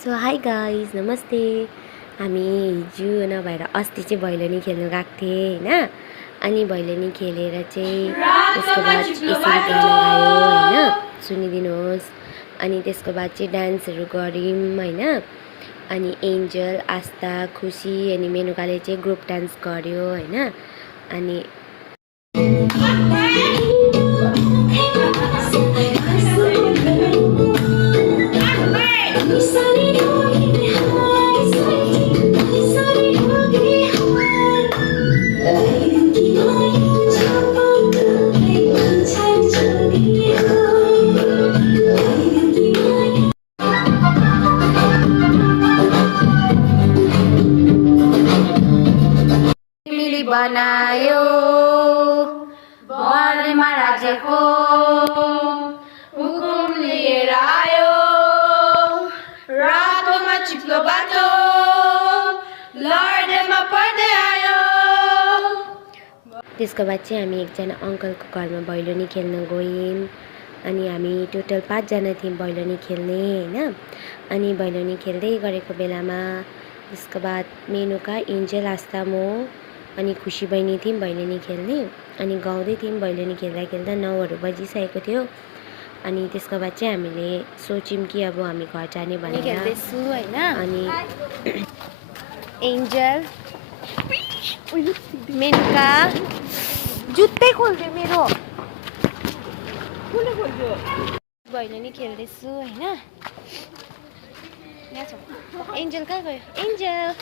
So hi guys नमस्ते। हामी हिजो नभएर अस्ति चाहिँ भैलेनी खेल्नु गएको थिएँ होइन। अनि भैलेनी खेलेर चाहिँ त्यसको बाद यसरी गाना गायो होइन, सुनिदिनुहोस्। अनि त्यसको बाद चाहिँ डान्सहरू गऱ्यौँ होइन। अनि एन्जल, आस्था, खुसी अनि मेनुकाले चाहिँ ग्रुप डान्स गर्यो होइन। अनि बनायो बर्मा राज्यको हुकुम लिएर आयो, रातोमा चिप्लो बाटो लड्दैमा पर्दै आयो। त्यसको बाद चाहिँ हामी एकजना अङ्कलको घरमा भैलेनी खेल्न गयौँ। अनि हामी टोटल 5 जना थियौँ भैलेनी खेल्ने होइन। अनि भैलेनी खेल्दै गरेको बेलामा त्यसको बाद मेनुका, एन्जल, आस्था, म अनि खुसी बहिनी थियौँ भैलेनी खेल्ने। अनि गाउँदै थियौँ भैलेनी खेल्दा खेल्दा 9 बजिसकेको थियो। अनि त्यसको बाद चाहिँ हामीले सोच्यौँ कि अब हामी घर जाने भनेर खेल्दैछु होइन। अनि एन्जल, मेनुका जुत्तै खोल्दियो मेरो, भैलेनी खेल्दैछु होइन। एन्जल कहाँ गयो? एन्जल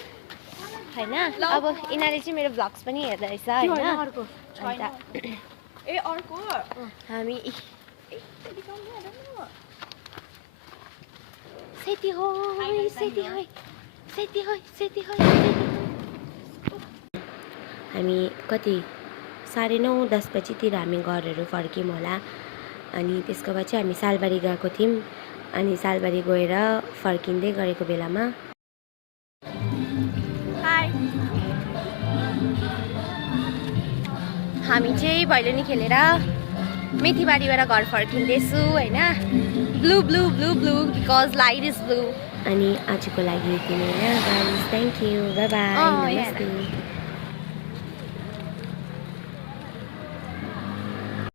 होइन। अब यिनीहरूले चाहिँ मेरो भ्लग्स पनि हेर्दो रहेछ होइन। हामी सेती होइ सेती होइ सेती होइ सेती होइ। हामी कति 9:30-10 बजीतिर हामी घरहरू फर्क्यौँ होला। अनि त्यसको बाद चाहिँ हामी सालबारी गएको थियौँ। अनि सालबारी गएर फर्किँदै गरेको बेलामा हामी चाहिँ भैलेनी खेलेर मेथीबारीबाट घर फर्किँदैछु होइन। Blue blue blue blue because light is blue. अनि आजको लागि यति नै होइन guys, thank you, by by, नमस्ते।